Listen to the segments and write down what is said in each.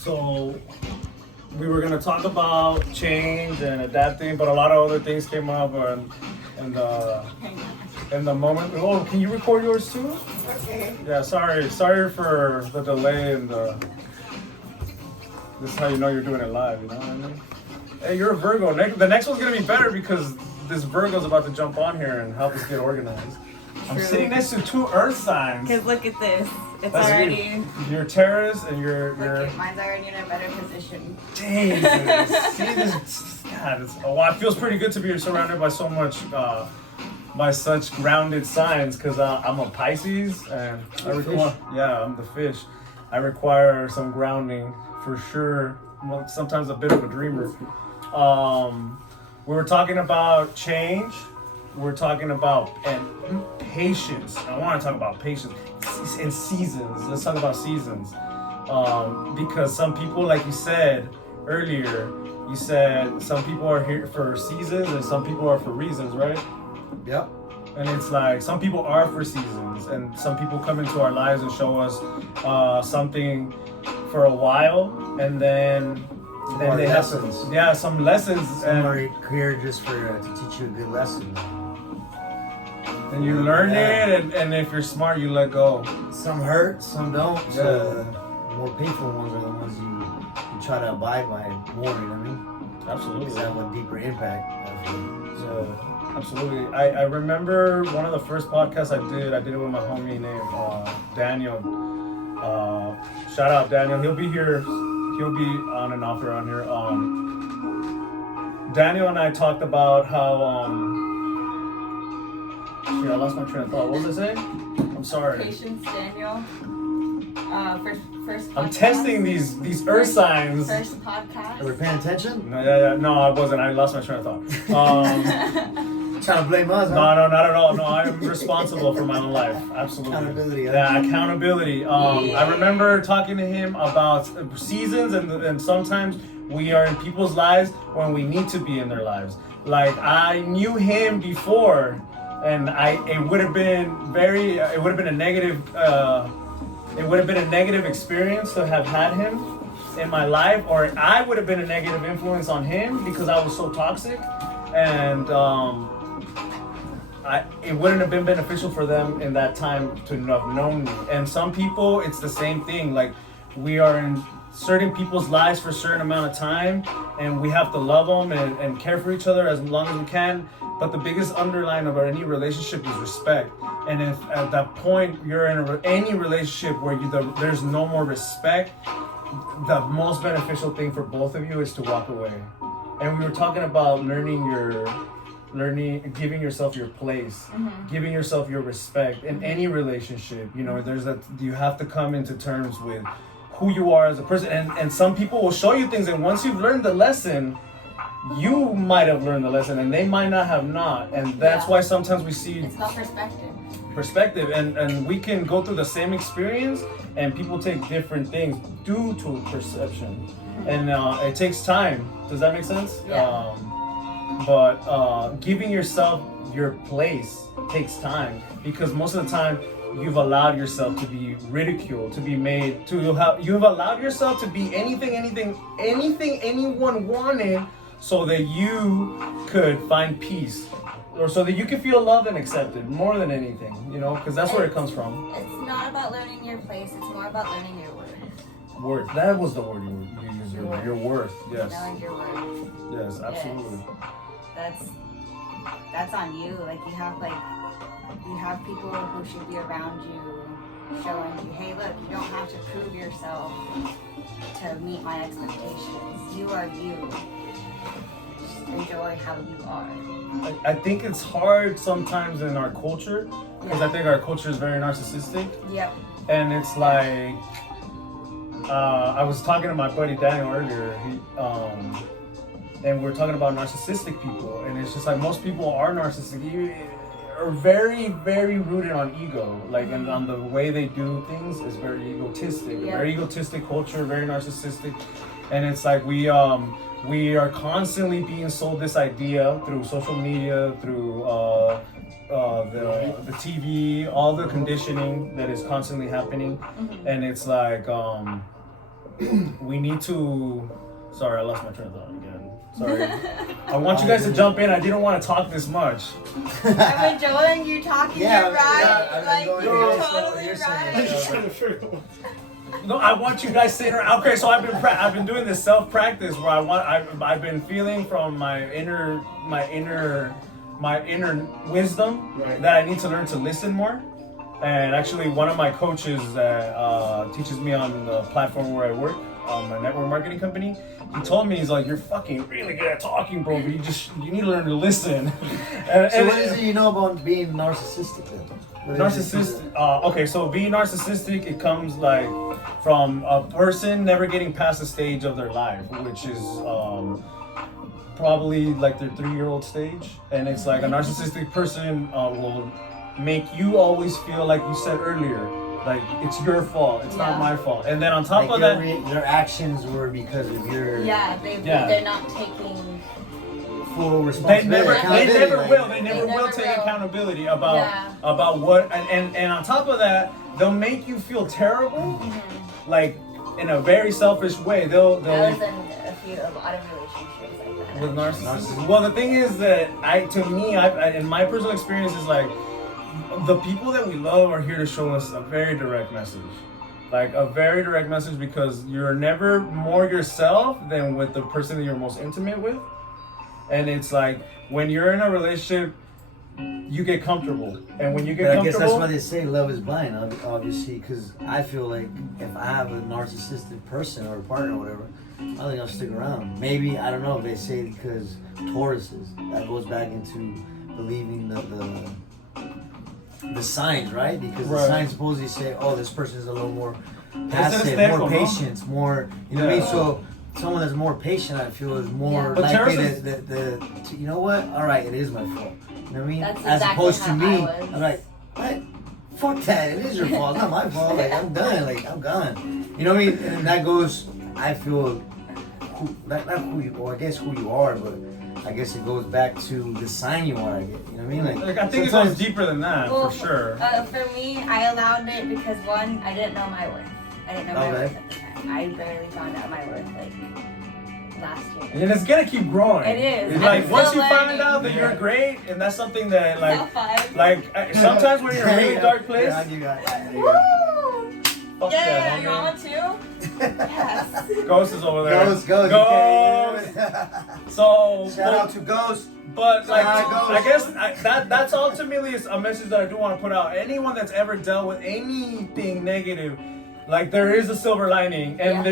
So we were gonna talk about change and adapting, but a lot of other things came up, and in the moment. Oh, can you record yours too? Okay. Yeah, sorry for the delay and the. This is how you know you're doing it live. You know what I mean? Hey, you're a Virgo. The next one's gonna be better because this Virgo's about to jump on here and help us get organized. I'm sitting next to two Earth signs. Because look at this. It's That's already. Your Taurus and your. Look, mine's already in a better position. Jesus. See this? God, it feels pretty good to be surrounded by so much, by such grounded signs. Because I'm a Pisces and I'm the fish. I require some grounding for sure. Well, sometimes a bit of a dreamer. We were talking about change. We're talking about patience. I want to talk about patience and seasons. Let's talk about seasons. Because some people, like you said earlier, you said some people are here for seasons and some people are for reasons, right? Yep. And it's like some people are for seasons and some people come into our lives and show us something for a while and then they lessons. Have some lessons. Some are here just for to teach you a good lesson. And you learn it, and if you're smart, you let go. Some hurt, some don't. Yeah. So the more painful ones are the ones you try to abide by more. You know what I mean? Absolutely. Because they have a deeper impact. So absolutely. I remember one of the first podcasts I did it with my homie named Daniel. Shout out Daniel. He'll be here. He'll be on and off around here. Daniel and I talked about how I lost my train of thought. What was I saying? I'm sorry. Patience, Daniel. First podcast. I'm testing these earth signs. First podcast. Are we paying attention? No, I wasn't. I lost my train of thought. Trying to blame us? No, not at all. No, I'm responsible for my own life. Absolutely. Accountability. Yeah, accountability. I remember talking to him about seasons, and sometimes we are in people's lives when we need to be in their lives. Like I knew him before, and it would have been a negative experience to have had him in my life, or I would have been a negative influence on him because I was so toxic, and it wouldn't have been beneficial for them in that time to have known me. And some people, it's the same thing. Like we are in certain people's lives for a certain amount of time, and we have to love them and care for each other as long as we can. But the biggest underline of any relationship is respect. And if at that point you're in any relationship where there's no more respect, the most beneficial thing for both of you is to walk away. And we were talking about giving yourself your place, giving yourself your respect in any relationship. You know, you have to come into terms with who you are as a person. And some people will show you things, and once you've learned the lesson, you might have learned the lesson and they might not have not. And that's why sometimes we see it's called perspective. And we can go through the same experience and people take different things due to perception. And it takes time. Does that make sense? Yeah. But giving yourself your place takes time, because most of the time you've allowed yourself to be ridiculed, to be made, you've allowed yourself to be anything anyone wanted, so that you could find peace, or so that you could feel loved and accepted more than anything, you know, because that's where it comes from. It's not about learning your place, it's more about learning your worth. Worth. That was the word you used. Your worth. Yes. Knowing your worth. Yes, absolutely. Yes. That's on you. Like you have people who should be around you, showing you, hey, look, you don't have to prove yourself to meet my expectations. You are you. Just enjoy how you are. I think it's hard sometimes in our culture, because I think our culture is very narcissistic. Yep. And it's like, I was talking to my buddy Daniel earlier, and we were talking about narcissistic people, and it's just like most people are narcissistic, are very, very rooted on ego, like, and on the way they do things is very egotistic, very egotistic culture, very narcissistic, and it's like we are constantly being sold this idea through social media, through the TV, all the conditioning that is constantly happening, and it's like we need to. Sorry, I lost my train of thought again. Sorry. I want you guys to jump in. I didn't want to talk this much. I'm enjoying you talking. Yeah, you're right. yeah, like you're totally you're saying. right. just trying to figure out. No, I want you guys sitting around. Okay, so I've been doing this self practice where I've been feeling from my inner wisdom that I need to learn to listen more. And actually, one of my coaches that teaches me on the platform where I work, my network marketing company, he told me, he's like, you're fucking really good at talking, bro, but you need to learn to listen. So what is it you know about being narcissistic then? Narcissistic. Okay, so being narcissistic, it comes like from a person never getting past the stage of their life, which is probably like their 3-year-old stage, and it's like a narcissistic person will make you always feel like you said earlier, like it's your fault, it's not my fault, and then on top like of that, their actions were because of your they're not taking full responsibility. they never will take accountability about what, and on top of that, they'll make you feel terrible, like in a very selfish way. They'll I was in a lot of relationships like that. with narcissists. Well, the thing is that in my personal experience, is like the people that we love are here to show us a very direct message. Like a very direct message, because you're never more yourself than with the person that you're most intimate with. And it's like when you're in a relationship, you get comfortable. And when you get comfortable, I guess that's why they say love is blind, obviously, because I feel like if I have a narcissistic person or a partner or whatever, I don't think I'll stick around. Maybe, I don't know, they say because Tauruses, that goes back into believing the signs, right? Because the signs supposedly say, oh, this person is a little more passive, more patient, more, you know what I mean? So someone that's more patient, I feel, is more likely to, you know what? All right, it is my fault. You know what I mean? That's as exactly opposed to me, I'm like, what? Fuck that, it is your fault, it's not my fault. Like, I'm done, like, I'm gone. You know what I mean? And that goes, I feel, not who you, well, I guess who you are, but I guess it goes back to the sign you are, you know what I mean? Like I think it goes deeper than that, for sure. For me, I allowed it because one, I didn't know my worth. I didn't know my worth at the time. I barely found out my worth like last year. And it's gonna keep growing. It is. It's like once you find out that you're great, and that's something that like sometimes when you're in a really dark place. Woo! Fuck Yeah, your mama too? Yes. Ghost is over there. Ghost. So shout out to Ghost. But like, I guess that's ultimately a message that I do want to put out. Anyone that's ever dealt with anything negative, like there is a silver lining, and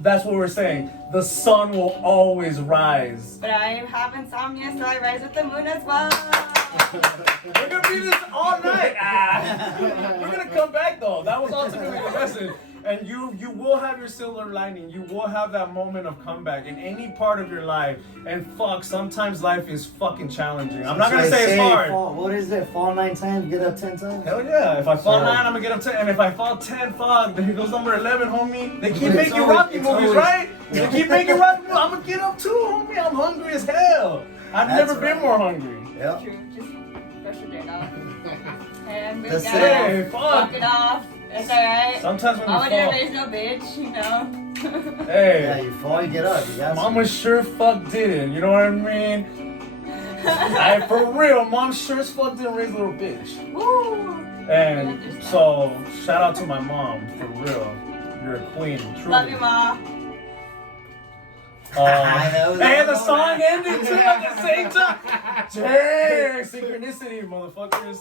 that's what we're saying. The sun will always rise. But I have insomnia, so I rise with the moon as well. We're gonna be this all night. We're gonna come back though. That was ultimately the message. And you will have your silver lining. You will have that moment of comeback in any part of your life. And fuck, sometimes life is fucking challenging. I'm not gonna say it's hard. What is it? Fall 9 times, get up 10 times? Hell yeah. If I fall 9, I'm gonna get up 10. And if I fall 10, fuck, then here goes number 11, homie. They keep making Rocky movies, right? They keep making Rocky movies. I'm gonna get up too, homie. I'm hungry as hell. I've never been more hungry. Yep. True. Just brush your dirt off. And move That's down. it. Fuck it off. It's alright. Sometimes when you Mama fall. didn't raise no bitch, you know. Hey. Yeah, you fall, you get up. You got Mama sure fuck didn't. You know what I mean? For real, mom sure as fuck didn't raise a little bitch. Woo! And so, shout out to my mom, for real. You're a queen, truly. Love you, Ma. And the song ended too at the same time. Dang, synchronicity, motherfuckers.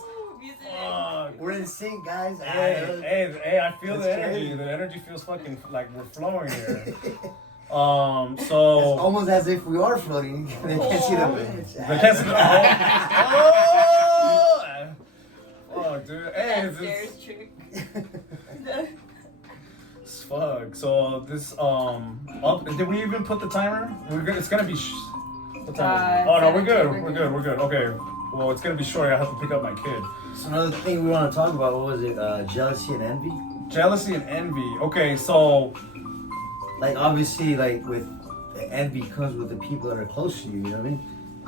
We're in sync, guys. Hey, I feel the energy. crazy. The energy feels fucking like we're flowing here. So It's almost as if we are floating. They can't see the bitch. the can't oh, dude. Hey, Stairs trick. fuck. So this did we even put the timer? It's gonna be. What time? Oh no, we're good. We're good. Okay. Well, it's gonna be short. I have to pick up my kid. So another thing we want to talk about, what was it? Jealousy and envy? Jealousy and envy. Okay, so Like, obviously, like, with envy comes with the people that are close to you, you know what I mean?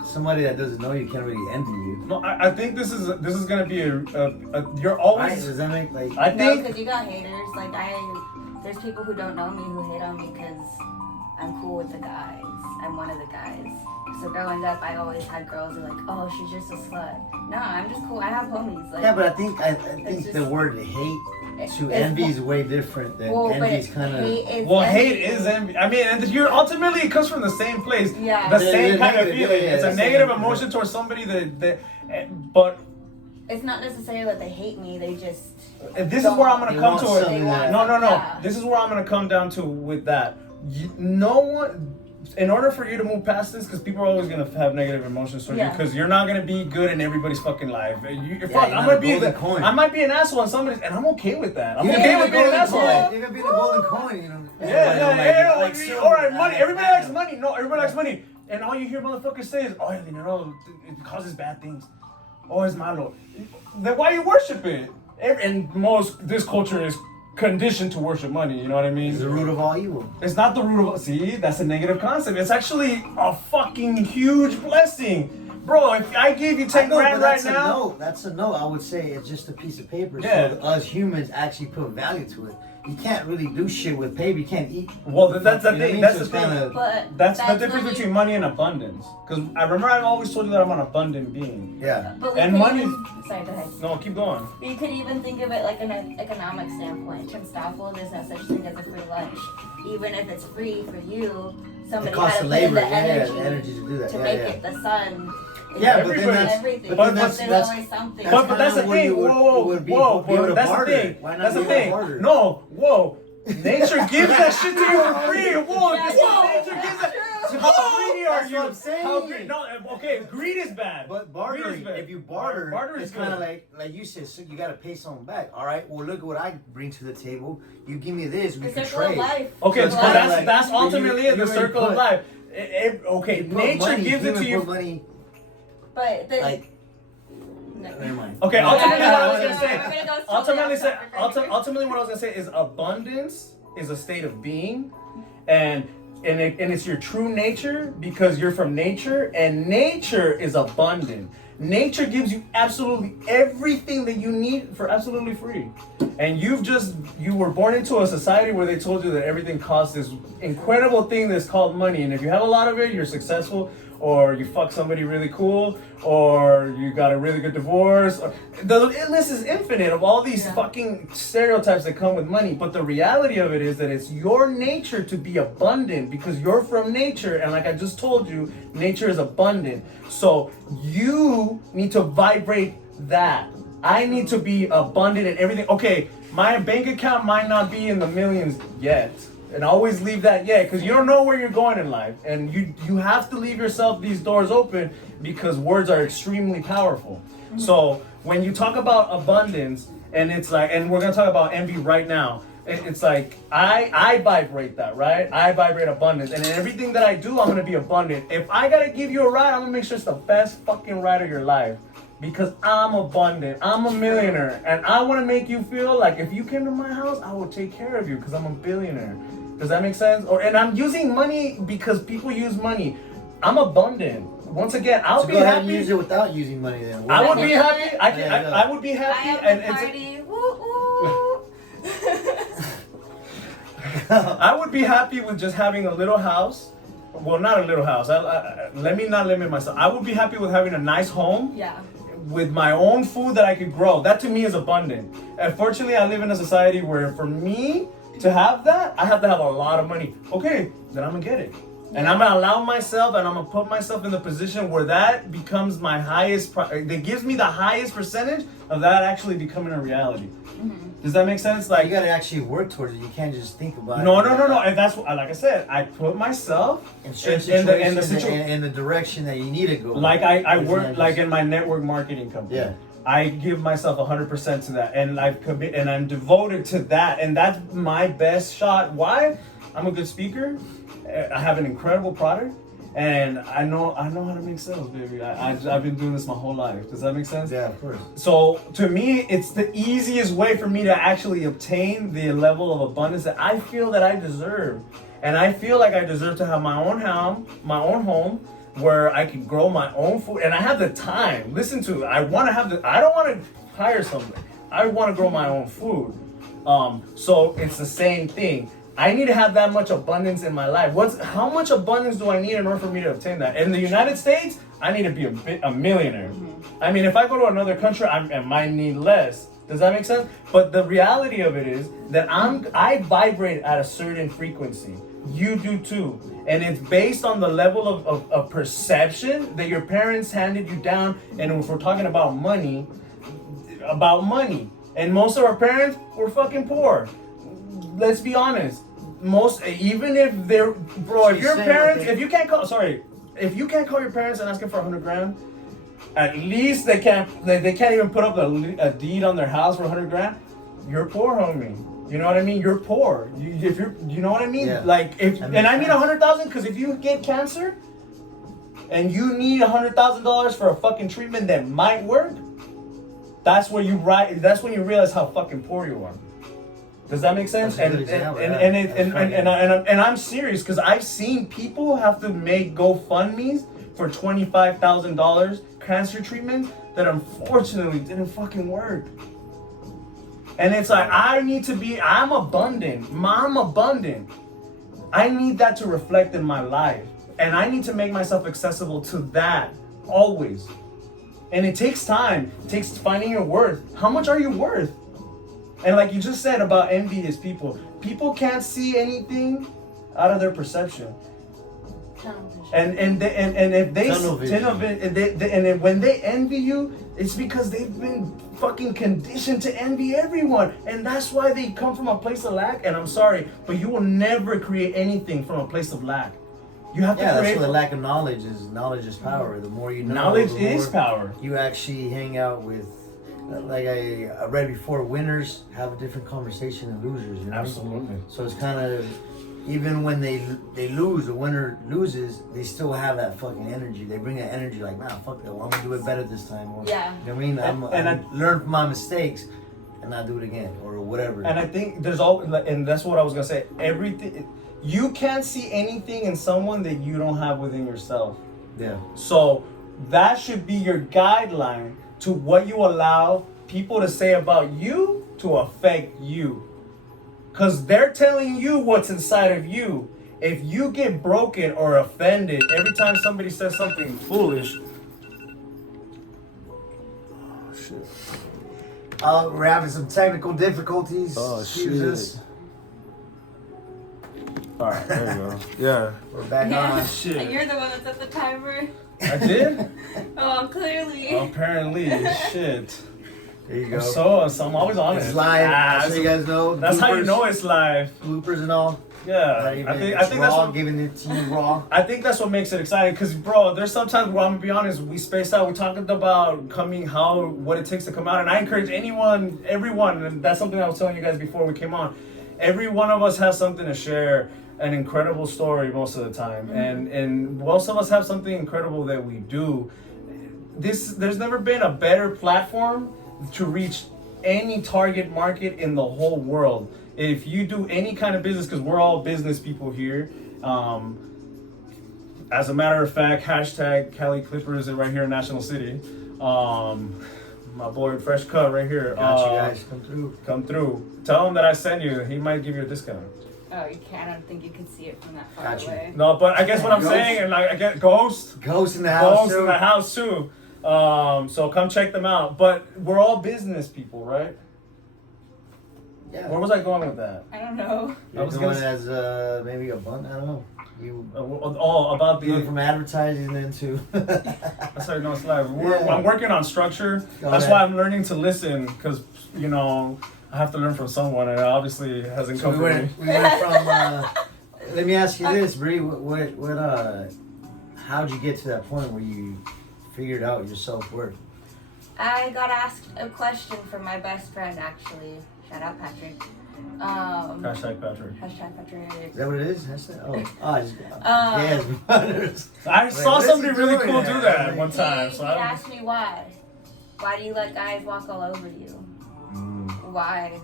Somebody that doesn't know you can't really envy you. no, I think this is gonna be a you're always. Right? Does that make, like... I No, think because you got haters. Like, there's people who don't know me who hate on me because I'm cool with the guys. I'm one of the guys. So growing up, I always had girls who were like, oh, she's just a slut. No, I'm just cool. I have homies. Like, Yeah, but I think just- the word hate to it's- envy is way different than well, envy is but kind of. Hate is envy. I mean, and you're ultimately it comes from the same place. Yeah. The They're same kind of negative, feeling. yeah, It's a the negative same. emotion towards somebody but It's not necessarily that they hate me. They just. this is where I'm gonna They come want to it. something that- No. Yeah. This is where I'm gonna come down to with that. No one. In order for you to move past this, because people are always gonna have negative emotions towards you, Yeah. because you're not gonna be good in everybody's fucking life. Fuck, you're I'm not gonna a be golden coin. I might be an asshole on somebody's, and I'm okay with that. I'm You okay can with be being the an golden asshole. coin. You can be the golden coin, you know. Yeah. All right, money. Everybody likes money. money. No, everybody likes money. And all you hear motherfuckers say is, oh, you know, it causes bad things. Oh, it's malo. Then why you worship it? And this culture is conditioned to worship money. You know what I mean? It's the root of all evil. It's not the root of. See, that's a negative concept. It's actually a fucking huge blessing. Bro, if I gave you 10 grand right now. That's a no. I would say it's just a piece of paper. Yeah. So us humans actually put value to it. You can't really do shit with paper. You can't eat. Well, that's the You know what I thing. mean? That's So the it's thing. kinda- But That's the difference money. between money and abundance. Because I remember I've always told you that I'm an abundant being. Yeah. But we And could money- even- Sorry, go ahead. No, keep going. But you could even think of it like an economic standpoint. In Stockholm, there's no such thing as a free lunch. Even if it's free for you, It somebody costs had the to put in labor. the Yeah, energy, the energy to do that. to Yeah, make yeah. it the sun. Yeah, but then Everybody- that's. everything. But There's that's always something. But kinda that's the where thing. you would- Whoa, it would be- whoa, be able whoa. to That's the barter. thing. Why not That's the be able to thing. barter? No, whoa. Nature gives that shit to you for free. Whoa, Yeah, nature gives that. true. How greedy are That's you? what I'm saying. How greedy? No, okay, greed is bad. But Greed is bartering, bad. if you barter, Barter is it's kind of good. like you said, so you got to pay something back. All right, well, look at what I bring to the table. You give me this, we The can circle of trade. life. Okay, So it's so kinda that's like- that's you- ultimately you the already circle of put- life. Okay, You put nature money, gives it even to you. put money, But the, like, never mind. Okay, No, ultimately no, what I no, was no, gonna no, say. no. We're gonna go Ultimately, totally off topic. ultimately, what I was gonna say is abundance is a state of being, and it's your true nature because you're from nature, and nature is abundant. Nature gives you absolutely everything that you need for absolutely free, and you were born into a society where they told you that everything costs this incredible thing that's called money, and if you have a lot of it, you're successful. Or you fuck somebody really cool, or you got a really good divorce. The list is infinite of all these fucking stereotypes that come with money. But the reality of it is that it's your nature to be abundant because you're from nature. And like I just told you, nature is abundant. So you need to vibrate that. I need to be abundant in everything. Okay, my bank account might not be in the millions yet. And always leave that because you don't know where you're going in life, and you have to leave yourself these doors open because words are extremely powerful. So when you talk about abundance, and it's like, and we're gonna talk about envy right now. It's like I vibrate that, right? I vibrate abundance, and in everything that I do, I'm gonna be abundant. If I gotta give you a ride, I'm gonna make sure it's the best fucking ride of your life. Because I'm abundant, I'm a millionaire, and I want to make you feel like if you came to my house, I will take care of you because I'm a billionaire. Does that make sense? And I'm using money because people use money. I'm abundant. Once again, I'll So be go ahead and happy. use it without using money then. I would be happy. Yeah. I would be I happy, am and the it's. party. Woo woo. I would be happy with just having a little house. Well, not a little house. Let me not limit myself. I would be happy with having a nice home. Yeah. With my own food that I could grow. That to me is abundant. Unfortunately, I live in a society where for me to have that, I have to have a lot of money. Okay, then I'm gonna get it. And I'm gonna allow myself and I'm gonna put myself in the position where that becomes my highest, that gives me the highest percentage of that actually becoming a reality. Does that make sense? Like Like, you gotta actually work towards it. You can't just think about no. it. And that's what, like I said, I put myself In certain in the situations situation. in the direction that you need to go. Like I It's work not like just- in my network marketing company. Yeah. I give myself 100% to that, and I commit, and I'm devoted to that, and that's my best shot. Why? I'm a good speaker. I have an incredible product, and I know how to make sales, baby. I've been doing this my whole life. Does that make sense? Yeah, of course. So to me, it's the easiest way for me to actually obtain the level of abundance that I feel that I deserve, and I feel like I deserve to have my own home, where I can grow my own food, and I have the time. Listen to it. I don't want to hire somebody. I want to grow my own food. So it's the same thing. I need to have that much abundance in my life. How much abundance do I need in order for me to obtain that? In the United States, I need to be a millionaire. I mean, if I go to another country, I might need less. Does that make sense? But the reality of it is that I vibrate at a certain frequency. You do too. And it's based on the level of perception that your parents handed you down. And if we're talking about money. And most of our parents were fucking poor. Let's be honest. Even if they're, bro, if your parents, if you can't call your parents and ask them for $100,000, at least they can't even put up a deed on their house for $100,000. You're poor, homie. You know what I mean? You're poor. You know what I mean? Yeah. Like and I mean $100,000 because if you get cancer and you need $100,000 for a fucking treatment that might work, that's when you realize how fucking poor you are. Does that make sense? And I'm serious because I've seen people have to make GoFundMes for $25,000 cancer treatment that unfortunately didn't fucking work. And it's like I'm abundant. I need that to reflect in my life. And I need to make myself accessible to that always. And it takes time. It takes finding your worth. How much are you worth? And like you just said about envious people can't see anything out of their perception. And if they when they envy you, it's because they've been fucking conditioned to envy everyone, and that's why they come from a place of lack. And I'm sorry, but you will never create anything from a place of lack. You have to create. That's where the lack of knowledge is power. The more you know, knowledge is power. You actually hang out with. Like I read before, winners have a different conversation than losers. You know? Absolutely. So it's kind of, even when they lose, the winner loses, they still have that fucking energy. They bring that energy like, nah, fuck that. Well, I'm gonna do it better this time. Or, yeah. You know what I mean? I learn from my mistakes and not do it again or whatever. And I think and that's what I was gonna say. Everything, you can't see anything in someone that you don't have within yourself. Yeah. So that should be your guideline to what you allow people to say about you to affect you. Because they're telling you what's inside of you. If you get broken or offended every time somebody says something foolish. Oh, shit. We're having some technical difficulties. Oh, Excuse shit. Alright, there you go. Yeah. We're back on. Shit. You're the one that set the timer. I did? Oh, clearly. Apparently, shit. There you go. I'm always honest. It's live, so you guys know. That's bloopers, how you know it's live. Bloopers and all. Yeah, I think raw, that's what, giving it to you raw. I think that's what makes it exciting. Because, bro, there's sometimes where I'm gonna be honest, we spaced out. We talked about what it takes to come out, and I encourage everyone, and that's something I was telling you guys before we came on. Every one of us has something to share. An incredible story most of the time, and most of us have something incredible that we do. There's never been a better platform to reach any target market in the whole world. If you do any kind of business, because we're all business people here. As a matter of fact, hashtag Cali Clippers right here in National City. My boy Fresh Cut right here. Got you guys, come through. Tell him that I sent you. He might give you a discount. Oh, you can't. I don't think you can see it from that far Got you. away. No, but I guess what I'm saying, and like I get Ghost in the house in the house too. So come check them out. But we're all business people, right? Yeah. Where was I going with that? I don't know. You're going as maybe a bun. I don't know. You about the from advertising into. That's how you know it's live. Yeah. I'm working on structure. That's why I'm learning to listen, because I have to learn from someone, and it obviously hasn't come from me. We went from. Let me ask you this, Bree. How'd you get to that point where you figured out your self-worth? I got asked a question from my best friend, actually. Shout out Patrick. Hashtag Patrick. Hashtag Patrick. Is that what it is? Hashtag? Yes. I saw somebody really cool do that one time. He asked me why. Why do you let guys walk all over you? Why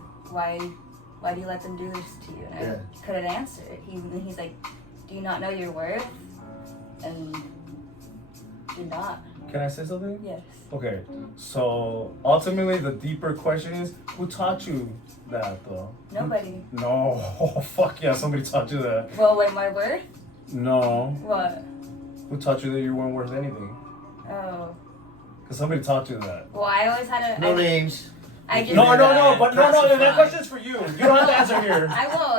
do you let them do this to you? And I couldn't answer it. He's like, do you not know your worth? And do not. Can I say something? Yes. Okay, so ultimately the deeper question is, who taught you that though? Nobody. No, oh, fuck yeah, somebody taught you that. Well, wait, my word? No, What? who taught you that you weren't worth anything? Oh. Because somebody taught you that. Well, I always had a. No names. I just. No, but no, that Classified. question's for you. You don't have to answer here. I will.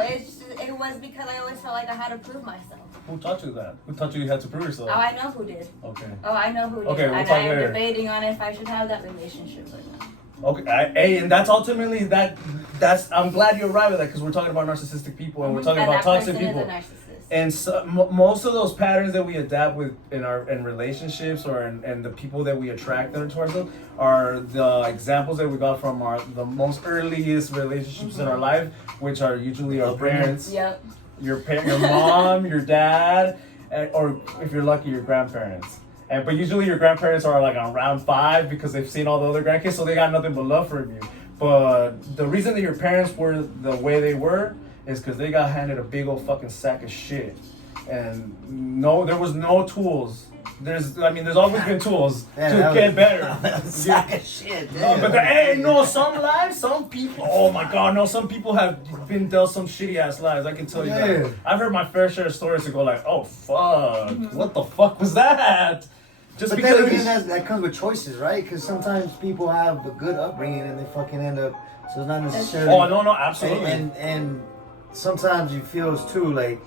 It was because I always felt like I had to prove myself. Who taught you that? Who taught you had to prove yourself? Oh, I know who did. Okay. Oh, I know who did. Okay, we'll and talk I am later. debating on if I should have that relationship or not. Okay, hey, and that's ultimately that's. I'm glad you arrived at that because we're talking about narcissistic people and we're talking And about that toxic person people. is a narcissist. And so, most of those patterns that we adapt with in relationships or in the people that we attract towards them are the examples that we got from the most earliest relationships in our life, which are usually our parents, Yep. your mom, your dad, or if you're lucky, your grandparents. But usually your grandparents are like around 5 because they've seen all the other grandkids, so they got nothing but love for you. But the reason that your parents were the way they were is because they got handed a big old fucking sack of shit. And there was no tools. There's always been tools to get better. Sack of shit. Some people, oh my god, no, some people have been dealt some shitty ass lives. I can tell you that. I've heard my fair share of stories to go like, oh fuck, what the fuck was that? Just But because then again, that comes with choices, right? Because sometimes people have a good upbringing and they fucking end up. So it's not necessarily. Oh no, absolutely. And sometimes you feel too like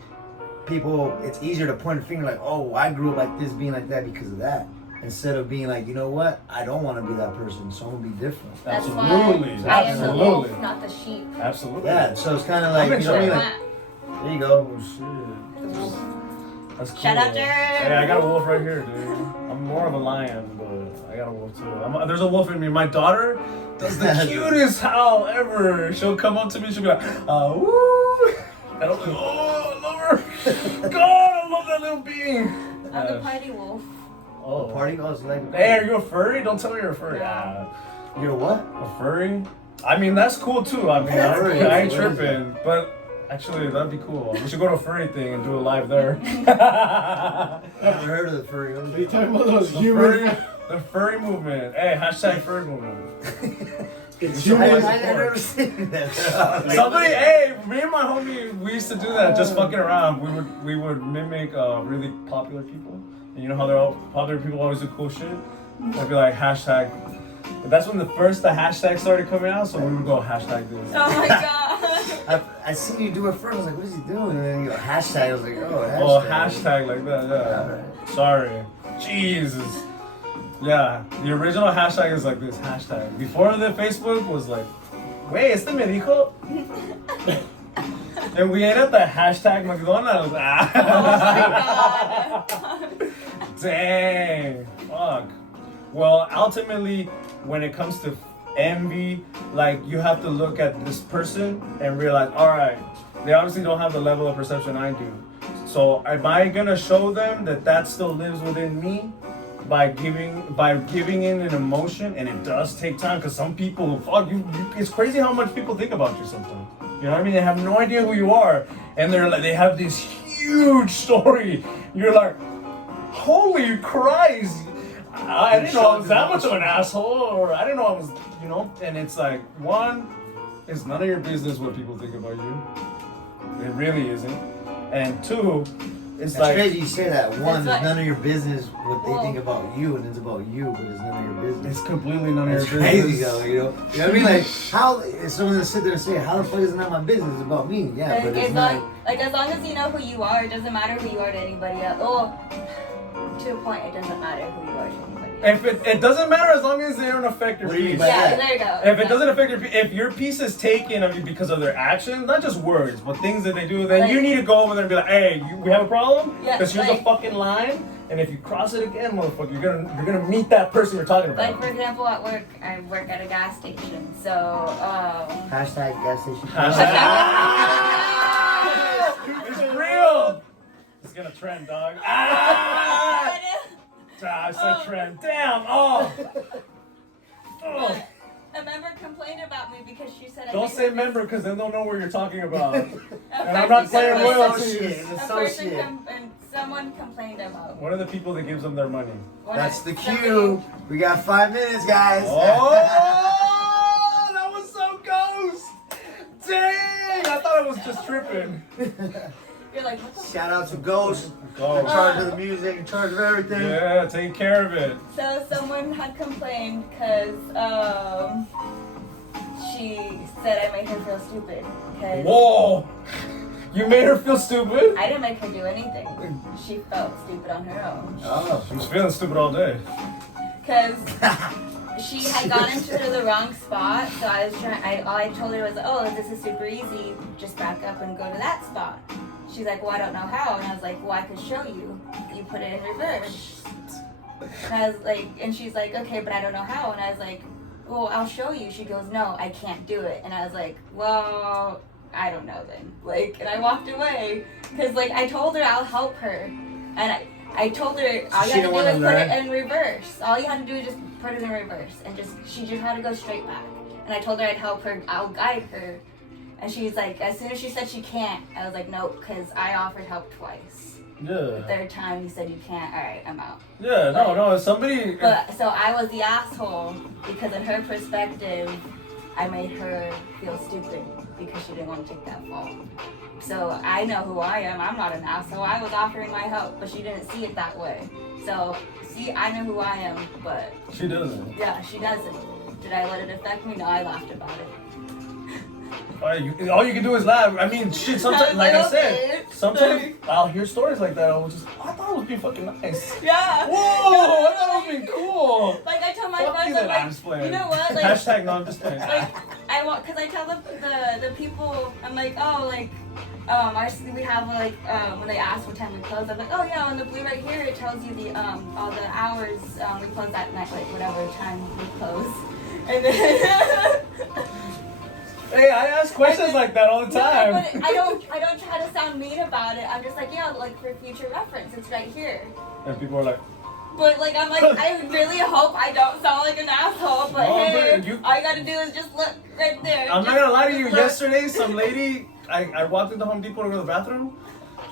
people. It's easier to point a finger like, oh, I grew up like this, being like that because of that. Instead of being like, you know what, I don't want to be that person, so I'm gonna be different. That's Absolutely. why I am the wolf, Absolutely. not the sheep. Absolutely. Yeah. So it's kind of like, been you know what I mean? trying. Like, there you go. Oh shit. That's cool. Shout out to her. Hey, I got a wolf right here, dude. I'm more of a lion, but I got a wolf too. There's a wolf in me. My daughter does the cutest howl ever. She'll come up to me, she'll be like, woo. And I'm like, oh, I love her. God, I love that little being. I'm the party wolf. Oh, Party goes like. Hey, are you a furry? Don't tell me you're a furry. No. You're what? A furry? I mean, that's cool too. I mean, I ain't tripping, but actually, that'd be cool. We should go to a furry thing and do a live there. Never heard of the furry. Are you talking about those The human? furry movement. Hey, hashtag furry movement. It's I human. never seen that. Somebody, hey, me and my homie, we used to do that, just fucking around. We would mimic really popular people. And you know how they're all popular people always do cool shit? I'd be like hashtag. That's when the hashtag started coming out, so we would go hashtag this. Oh my god. I seen you do it first. I was like, what is he doing? And then you go hashtag. I was like, oh, hashtag. Oh, hashtag like that, yeah. Alright. Sorry. Jesus. Yeah, the original hashtag is like this hashtag. Before the Facebook was like, wait, este me dijo? And we ate at the hashtag McDonald's. Oh my god. Dang. Fuck. Well, ultimately, when it comes to envy, like you have to look at this person and realize, all right, they obviously don't have the level of perception I do. So am I gonna show them that still lives within me by giving in an emotion? And it does take time because some people, fuck you. It's crazy how much people think about you sometimes. You know what I mean? They have no idea who you are, and they have this huge story. You're like, holy Christ! I didn't know I was that much of an asshole, or I didn't know I was, and it's like, one, it's none of your business what people think about you. It really isn't. And two, it's That's like, crazy you say that. One, It's it's like- none of your business what they Well- think about you, and it's about you, but it's none of your business. it's completely none of It's your crazy business. though, you know what I mean? Like, how is someone gonna sit there and say, how the fuck is it not my business? It's about me. Yeah, but it's not. As long as you know who you are, it doesn't matter who you are to anybody else. Oh, to a point, it doesn't matter who you are to anybody else. If it doesn't matter as long as they don't affect your What do you mean peace. by Yeah, that? there you go. If it doesn't affect if your piece is taken of you because of their actions, not just words, but things that they do, then Like- you need to go over there and be like, hey, we have a problem? Yeah, Because here's a like- fucking line, and if you cross it again, motherfucker, you're gonna meet that person you're talking about. Like, for example, at work, I work at a gas station. So, Hashtag gas station. It's real! It's gonna trend, dog. I said trend. Damn! Oh! a member complained about me because she said I Don't make say her member because they don't know what you're talking about. A And I'm not person playing complained- royalties. It's A so person shit. and so someone complained about. One of the people that gives them their money. That's the cue. We got 5 minutes, guys. Oh, that was so ghost. Dang, I thought I was just tripping. You're like, what the Shout out to Ghost. Go. In charge of the music, in charge of everything. Yeah, taking care of it. So someone had complained because she said I made her feel stupid. Whoa! You made her feel stupid? I didn't make her do anything. She felt stupid on her own. Oh. She was feeling stupid all day. Because she had gone into the wrong spot. So I was all I told her was, oh, this is super easy. Just back up and go to that spot. She's like, well, I don't know how. And I was like, well, I could show you. You put it in reverse. And I was like, and she's like, okay, but I don't know how. And I was like, well, I'll show you. She goes, no, I can't do it. And I was like, well, I don't know then. Like, and I walked away because like I told her I'll help her, and I told her all you had to do is put it in reverse. All you had to do is just put it in reverse, and she just had to go straight back. And I told her I'd help her, I'll guide her. And she's like, as soon as she said she can't, I was like, nope, because I offered help twice. Yeah. The third time you said you can't, all right, I'm out. Yeah, no, somebody. But so I was the asshole because in her perspective, I made her feel stupid because she didn't want to take that fall. So I know who I am. I'm not an asshole. I was offering my help, but she didn't see it that way. So see, I know who I am, but She doesn't. yeah, she doesn't. Did I let it affect me? No, I laughed about it. All you can do is laugh. I mean, shit, sometimes, like I said, Okay. sometimes I'll hear stories like that. I thought it was being fucking nice. Yeah. Whoa, I thought it was being cool. Like I tell my Fuck friends, you then, I'm I'm just like, playing. you know what? Like, Hashtag no, I'm just playing. like I want, cause I tell the people, I'm like, oh, like, we have like, when they ask what time we close, I'm like, oh yeah, on the blue right here, it tells you the all the hours we close that night, like whatever time we close, and then. Hey, I ask questions like that all the time. No, but I don't try to sound mean about it. I'm just like, yeah, like for future reference, it's right here. And people are like, But like I'm like, I really hope I don't sound like an asshole. But No, hey, but you- all you gotta do is just look right there. I'm not Just gonna lie to you. look. Yesterday, some lady, I walked into Home Depot to go to the bathroom,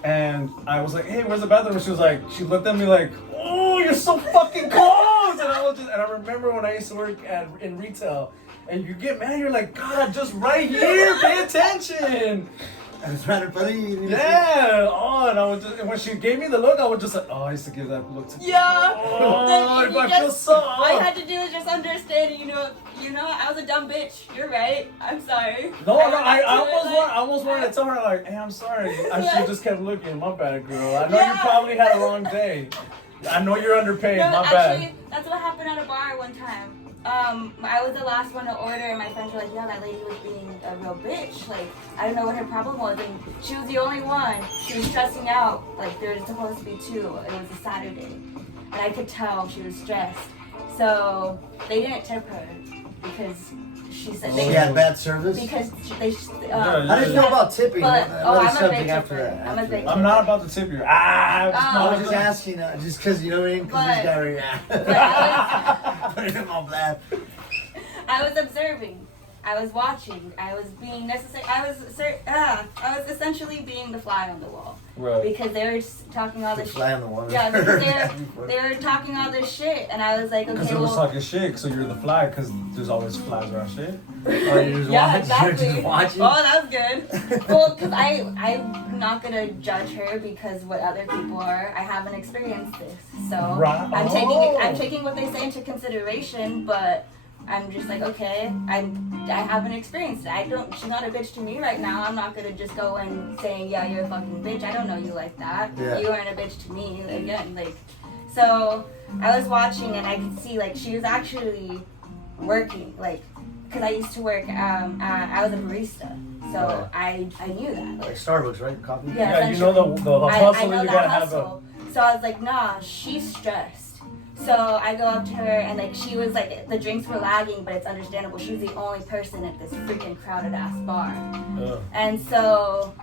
and I was like, "Hey, where's the bathroom?" And she was like, she looked at me like, "Oh, you're so fucking close." And I remember when I used to work in retail, and you get mad, you're like, "God, just right here, pay attention." I was trying to play you. Yeah. Oh, and I was just, and when she gave me the look, I was just like, "Oh, I used to give that look to." Yeah. Oh, Then if you I feel just- so. All I had to do is just understand. You know, I was a dumb bitch. You're right. I'm sorry. No, went I back to it, like- almost wanted to tell her like, "Hey, I'm sorry. I should have just kept looking. My bad, girl. I know Yeah. you probably had a long day. I know you're underpaid. No, My actually, bad." that's what happened at a bar one time. I was the last one to order, and my friends were like, "Yeah, that lady was being a real bitch. Like, I don't know what her problem was, and she was the only one. She was stressing out. Like, there was supposed to be two. It was a Saturday, and I could tell she was stressed. So they didn't tip her because she said She had bad service. because they. Yeah, How do you feel about tipping? But What I'm is a something big after tipper. that? I'm a After big that? I'm not about to tip you. I was Oh. just asking, just because you know what I mean? Because this But- guy right but now. Putting him on blast. I was observing. I was watching. I was being necessary. I was essentially being the fly on the wall Right. because they were talking all The this. fly on the wall. Yeah, because they were talking all this shit, and I was like, Because okay, it was well, talking shit, so you're the fly, because there's always flies around shit. Oh, you're just yeah, watching. exactly. You're just watching. Oh, that's good. Well, because I'm not gonna judge her because what other people are. I haven't experienced this, so Right. I'm Oh. taking what they say into consideration, but. I'm just like, okay, I haven't experienced it. She's not a bitch to me right now. I'm not gonna just go in saying, yeah, you're a fucking bitch. I don't know you like that. Yeah. You aren't a bitch to me. Again, like, so I was watching and I could see, like, she was actually working, like, because I used to work, I was a barista. So I knew that. Like Starbucks, right? Coffee? Yeah. Yeah, you know the I hustle know that you that gotta have. hustle. So I was like, nah, she's stressed. So I go up to her and like she was like the drinks were lagging, but it's understandable. She was the only person at this freaking crowded ass bar. And so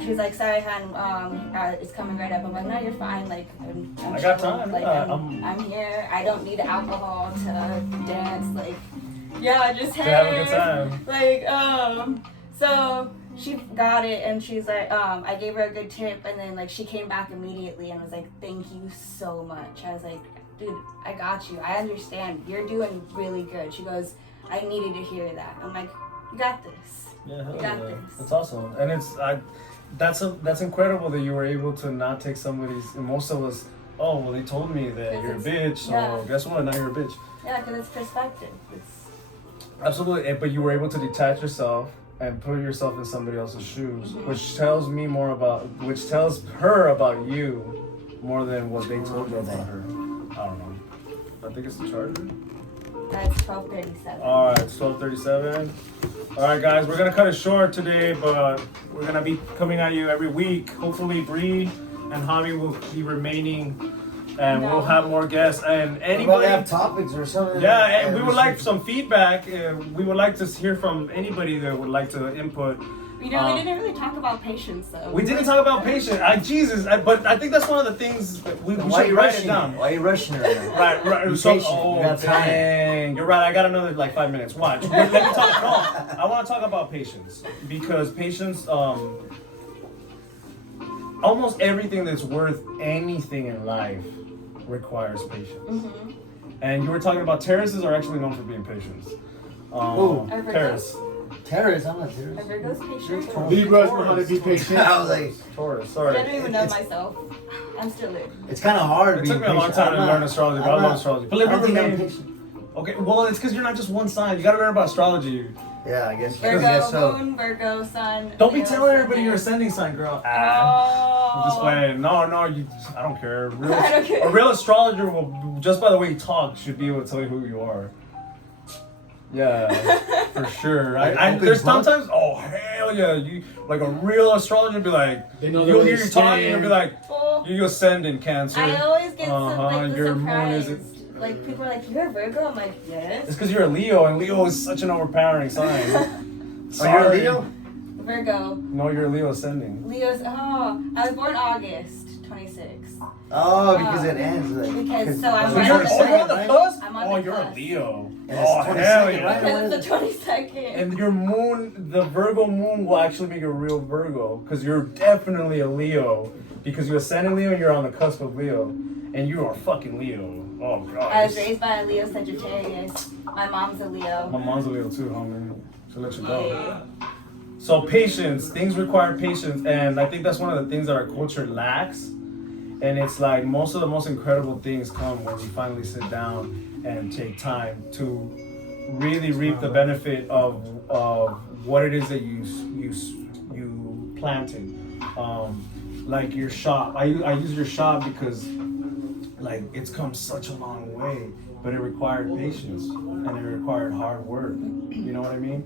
she was like, sorry, hon, it's coming right up. I'm like, no, you're fine. Like I'm I got chilling. time, Like yeah, I'm here. I don't need alcohol to dance. Like yeah, just To have a good time. Like so she got it and she's like, I gave her a good tip and then like she came back immediately and was like, thank you so much. I was like, dude, I got you. I understand. You're doing really good. She goes, I needed to hear that. I'm like, you got this. Yeah, hell You got yeah. this. That's awesome, and that's incredible that you were able to not take somebody's. And most of us, oh well, they told me that you're a bitch, so yeah. guess what? Now you're a bitch. Yeah, because it's perspective. It's Absolutely, but you were able to detach yourself and put yourself in somebody else's shoes, which tells her about you more than what they told you about her. I don't know. I think it's the charger. That's 12:37. All right, it's 12:37. All right, guys, we're gonna cut it short today, but we're gonna be coming at you every week. Hopefully, Bree and Javi will be remaining, and we'll have more guests. And anybody have topics or something. Yeah, and we would like some feedback. We would like to hear from anybody that would like to input. You know, we didn't really talk about patience though. We didn't talk about patience. But I think that's one of the things that we Why are should you write rushing it down. Why are you rushing her now? Right. Be So, patient. You got time. dang, you're right. I got another like 5 minutes. Watch. Let me talk. No, I want to talk about patience because patience. Almost everything that's worth anything in life requires patience. Mm-hmm. And you were talking about terraces are actually known for being patient. Who? Terrace. Terrace, I'm not Terrace. Are Virgos patient? Libras know how to be patient. I was like, Taurus. I Sorry. don't even know myself. I'm still learning. it's kind of hard. It being took me a long patient. time to I'm learn not- astrology, but I'm I love not- astrology. But I don't think I'm remember, patient. okay, well, it's because you're not just one sign. You got to learn about astrology. Yeah, I guess. Virgo, Yes, so. Moon, Virgo, Sun. Don't be Leo, telling everybody Ascendant. your ascending sign, girl. Oh. I'm just playing. No, I don't care. I don't care. A real astrologer will, just by the way you talk, should be able to tell you who you are. Yeah, for sure. Like open There's book? sometimes, oh hell yeah, you like a real astrologer be like, They know you'll where hear they you talking, stand. you'll be like, Well, you ascend in Cancer. I always get some, like, the your moon surprise. is. Like, people are like, you're a Virgo? I'm like, yes. It's because you're a Leo, and Leo is such an overpowering sign. Oh, you're a Leo? Virgo. No, you're a Leo ascending. Leo's, I was born August 26. Oh, because it ends. Like, Because, so I'm So right you're, on the you're on the right? cusp? I'm on Oh, the you're a cusp. Leo. And it's Oh, 22nd, hell yeah. right? Because it's the 22nd. And your moon, the Virgo moon, will actually make a real Virgo because you're definitely a Leo because you ascend in Leo and you're on the cusp of Leo, and you are fucking Leo. Oh god. I was raised by a Leo Sagittarius. My mom's a Leo. My mom's a Leo too, homie. She'll let you go. So patience, things require patience, and I think that's one of the things that our culture lacks. And it's like most of the most incredible things come when you finally sit down and take time to really reap the benefit of what it is that you planted. Like your shop, I use your shop because like it's come such a long way, but it required patience and it required hard work. You know what I mean?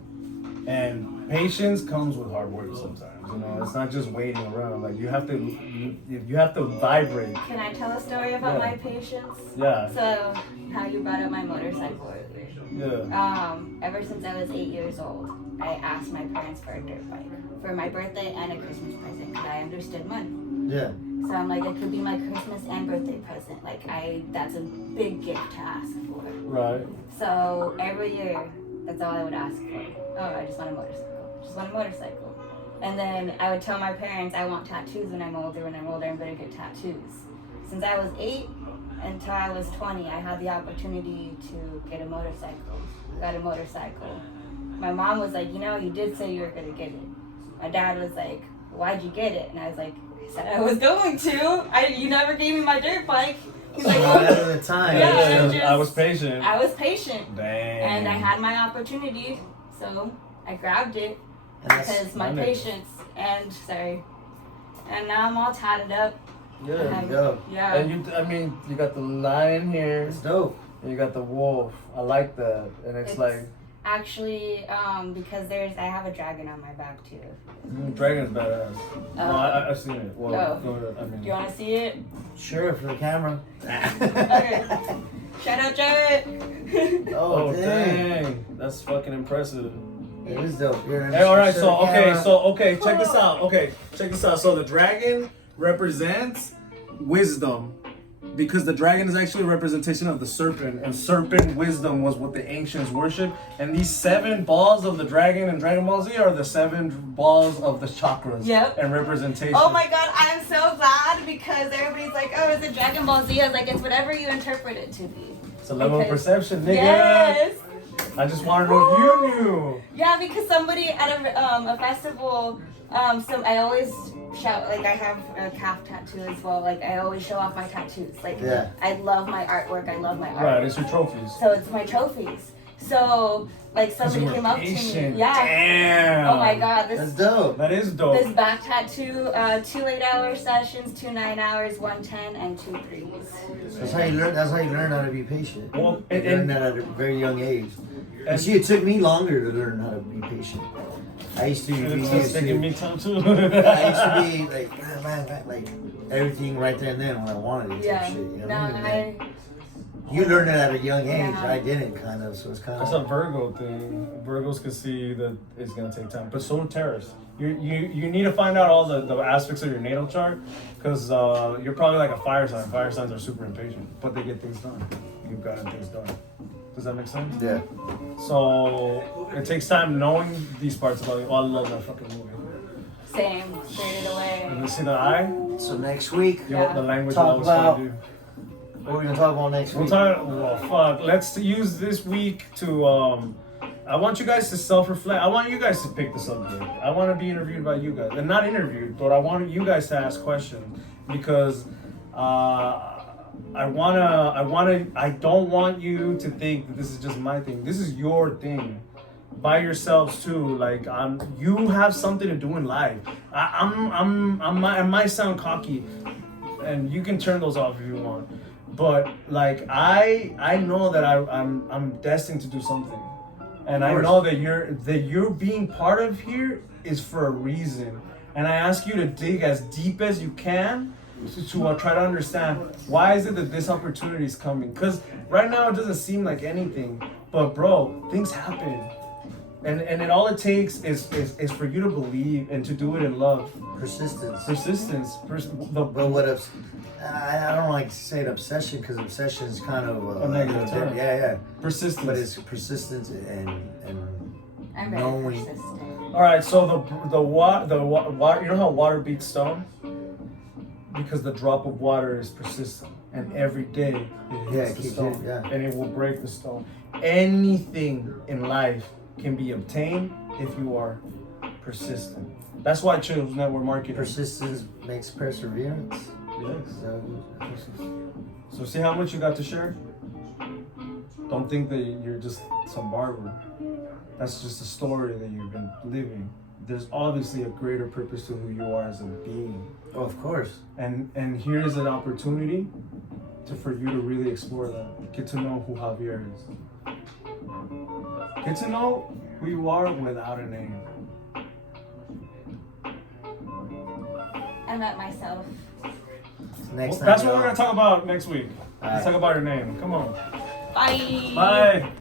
And patience comes with hard work sometimes. You know, it's not just waiting around. Like you have to vibrate. Can I tell a story about Yeah. my patience? Yeah. So, how you brought up my motorcycle earlier. Yeah. Ever since I was 8 years old, I asked my parents for a dirt bike for my birthday and a Christmas present because I understood money. yeah. So I'm like, it could be my Christmas and birthday present. Like that's a big gift to ask for. Right. So every year, that's all I would ask for. Oh, I just want a motorcycle. Just want a motorcycle. And then I would tell my parents I want tattoos when I'm older. When I'm older, I'm gonna get tattoos. Since I was 8 until I was 20, I had the opportunity to get a motorcycle. Got a motorcycle. My mom was like, you did say you were gonna get it. My dad was like, why'd you get it? And I was like, I said I was going to. You never gave me my dirt bike. He's like, One at a time. Yeah. I was patient. I was patient. Dang. And I had my opportunity, so I grabbed it And that's- because my nice. patience and now I'm all tatted up. Yeah. There you go. Yeah. And you got the lion here. It's dope. And you got the wolf. I like that. And it's like, actually because I have a dragon on my back too. dragon's badass. Oh. No, I've seen it. Well, Oh. go ahead. I mean, Do you want to see it? Sure, for the camera. Okay. Shout out Jared. oh dang. dang, that's fucking impressive. It is dope. Here, Hey, all right, show so the camera. check this out. Okay, check this out. So the dragon represents wisdom, because the dragon is actually a representation of the serpent, and serpent wisdom was what the ancients worshipped. And these 7 balls of the dragon in Dragon Ball Z are the 7 balls of the chakras Yep. and representation. Oh my god, I'm so glad because everybody's like, oh, it's a Dragon Ball Z. I was like, it's whatever you interpret it to be. It's a level of Because- perception, nigga. Yes. I just want to know if you knew. Yeah, because somebody at a festival, I always shout, like, I have a calf tattoo as well. Like, I always show off my tattoos. Like, Yeah. I love my artwork. I love my art. Right, it's your trophies. So it's my trophies. So, like, somebody came up to me. Yeah. Damn. Oh my god, That's this dope. That is dope. this back tattoo, 2 8-hour sessions, 2 9-hours, 1 10, and 2 3s. That's how you learn. That's how you learn how to be patient. Well, You learn and that at a very young age. And- And see, it took me longer to learn how to be patient. I used to be it's used taking to. me time too. I used to be like, like everything right there and then when I wanted it. Yeah. Type shit, you know No, what I mean? You learned it at a young age. Yeah. I didn't, kind of. So it's kind That's a of. Virgo thing. Virgos can see that it's gonna take time, but so do terrorists. You need to find out all the aspects of your natal chart, because you're probably like a fire sign. Fire signs are super impatient, but they get things done. You've gotten things done. Does that make sense? Yeah. So it takes time knowing these parts about you. Oh, I love that fucking movie. Same, straight away. And you see the eye? So next week, You know, Yeah. the language Talk I was trying about- to do. what are we gonna talk about next We'll week? talk. Well, fuck. Let's use this week to. I want you guys to self-reflect. I want you guys to pick the subject. I want to be interviewed by you guys, and not interviewed, but I want you guys to ask questions because I don't want you to think that this is just my thing. This is your thing. By yourselves too. Like you have something to do in life. I might sound cocky, and you can turn those off if you want. But like I know that I'm destined to do something, and I know that you're being part of here is for a reason. And I ask you to dig as deep as you can to try to understand why is it that this opportunity is coming. Because right now it doesn't seem like anything, but bro, things happen. And it all it takes is for you to believe and to do it in love. Persistence. Persistence. But what I don't like to say it obsession because obsession is kind of A negative term. Yeah. Persistence. But it's persistence and I'm very knowing. persistent. All right. So the water. You know how water beats stone? Because the drop of water is persistent, and every day it hits it the keeps stone, hitting, yeah. and it will break the stone. Anything in life can be obtained if you are persistent. That's why I chose network marketing. Persistence makes perseverance. Yes. So, So see how much you got to share? Don't think that you're just some barber. That's just a story that you've been living. There's obviously a greater purpose to who you are as a being. oh, of course. And here is an opportunity for you to really explore that. Get to know who Javier is. Get to know who you are without a name. I met myself. Next time. That's what we're gonna talk about next week. Let's Alright. talk about your name. Come on. Bye. Bye.